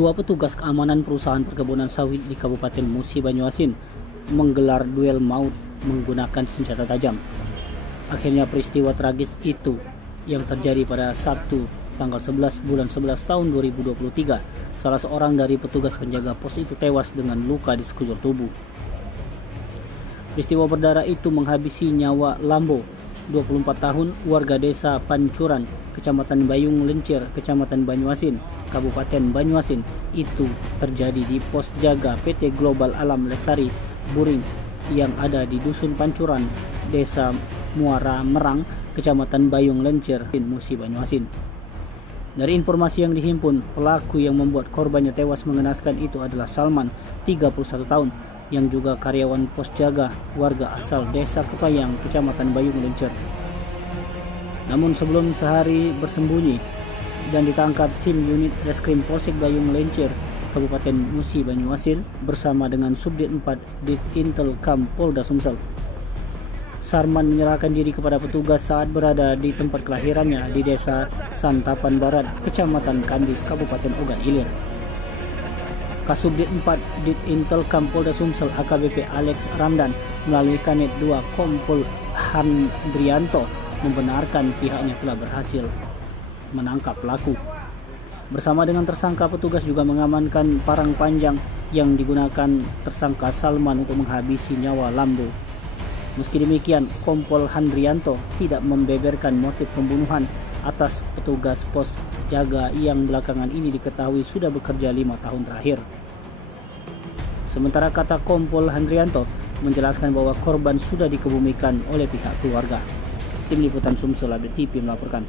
Dua petugas keamanan perusahaan perkebunan sawit di Kabupaten Musi Banyuasin menggelar duel maut menggunakan senjata tajam. Akhirnya peristiwa tragis itu yang terjadi pada Sabtu tanggal 11 bulan 11 tahun 2023. Salah seorang dari petugas penjaga pos itu tewas dengan luka di sekujur tubuh. Peristiwa berdarah itu menghabisi nyawa Lambo, 24 tahun, warga desa Pancuran, Kecamatan Bayung Lencir, Kecamatan Banyuasin, Kabupaten Banyuasin. Itu terjadi di pos jaga PT Global Alam Lestari Buring yang ada di Dusun Pancuran, Desa Muara Merang, Kecamatan Bayung Lencir, Musi Banyuasin. Dari informasi yang dihimpun, pelaku yang membuat korbannya tewas mengenaskan itu adalah Salman, 31 tahun, yang juga karyawan pos jaga, warga asal Desa Kepayang, Kecamatan Bayung Lencir. Namun sebelum sehari bersembunyi dan ditangkap tim unit Reskrim Polsek Bayung Lencir, Kabupaten Musi Banyuasin bersama dengan Subdit 4 Dit Intel Kam Polda Sumsel. Sarman menyerahkan diri kepada petugas saat berada di tempat kelahirannya di Desa Santapan Barat, Kecamatan Kandis, Kabupaten Ogan Ilir. Kasubdit 4 Dit Intel Kam Polda Sumsel AKBP Alex Ramdan melalui Kanit 2 Kompol Handrianto membenarkan pihaknya telah berhasil menangkap pelaku. Bersama dengan tersangka, petugas juga mengamankan parang panjang yang digunakan tersangka Salman untuk menghabisi nyawa Lambo. Meski demikian, Kompol Handrianto tidak membeberkan motif pembunuhan atas petugas pos jaga yang belakangan ini diketahui sudah bekerja 5 tahun terakhir. Sementara kata Kompol Handrianto menjelaskan bahwa korban sudah dikebumikan oleh pihak keluarga. Tim Liputan Sumsel Update TV melaporkan.